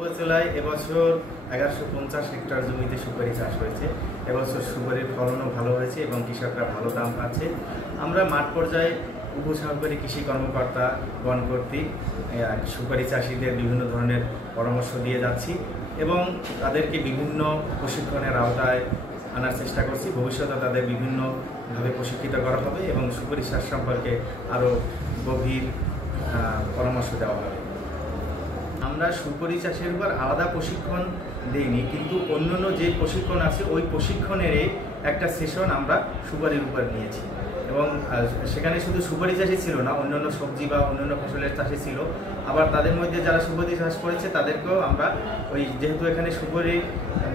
উপজেলায় এবছর 1150 হেক্টর জমিতে সুপারি চাষ হয়েছে। এবছর সুপারির ফলনও ভালো হয়েছে এবং কৃষকরা ভালো দাম পাচ্ছে। আমরা মাঠ পর্যায়ে উপসহকারী কৃষি কর্মকর্তা গণ কর্তৃক সুপারি চাষিদের বিভিন্ন ধরনের পরামর্শ দিয়ে যাচ্ছি এবং তাদেরকে বিভিন্ন প্রশিক্ষণের আওতায় আনার চেষ্টা করছি। ভবিষ্যতে তাদের বিভিন্নভাবে প্রশিক্ষিত করা হবে এবং সুপারি চাষ সম্পর্কে আরও গভীর পরামর্শ দেওয়া হবে। আমরা সুপারি চাষের উপর আলাদা প্রশিক্ষণ দিইনি, কিন্তু অন্যান্য যে প্রশিক্ষণ আছে ওই প্রশিক্ষণের একটা সেশন আমরা সুপারির উপর নিয়েছি এবং সেখানে শুধু সুপারি চাষই ছিল না, অন্যান্য সবজি বা অন্যান্য ফসলের চাষই ছিল। আবার তাদের মধ্যে যারা সুপারি চাষ করেছে তাদেরকেও আমরা যেহেতু এখানে সুপারি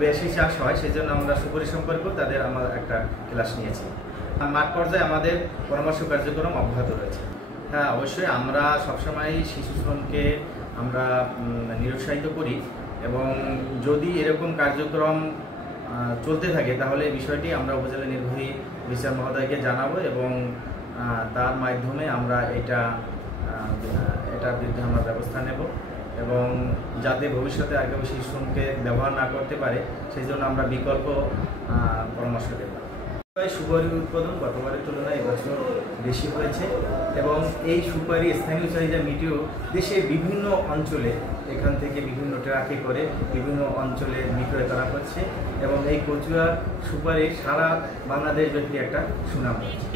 বেশি চাষ হয় সেই জন্য আমরা সুপারি সম্পর্কেও আমরা একটা ক্লাস নিয়েছি। মাঠ পর্যায়ে আমাদের পরামর্শ কার্যক্রম অব্যাহত রয়েছে। হ্যাঁ, অবশ্যই আমরা সবসময় শিশু শ্রমকে আমরা নিরুৎসাহিত করি এবং যদি এরকম কার্যক্রম চলতে থাকে তাহলে বিষয়টি আমরা উপজেলা নির্বাহী বিচার মহোদয়কে জানাবো এবং তার মাধ্যমে আমরা এটার বিরুদ্ধে আমরা ব্যবস্থা নেব এবং যাতে ভবিষ্যতে আর কেউ শিশু শ্রমকে ব্যবহার না করতে পারে সেই জন্য আমরা বিকল্প পরামর্শ দেব। সুপারির উৎপাদন গতবারের তুলনায় এবছর বেশি হয়েছে এবং এই সুপারি স্থানীয় চাহিদা মিটিয়েও দেশের বিভিন্ন অঞ্চলে এখান থেকে বিভিন্ন ট্রাকে করে বিভিন্ন অঞ্চলে বিক্রয় করা হচ্ছে এবং এই কচুয়া সুপারি সারা বাংলাদেশ ব্যাপী একটা সুনাম হচ্ছে।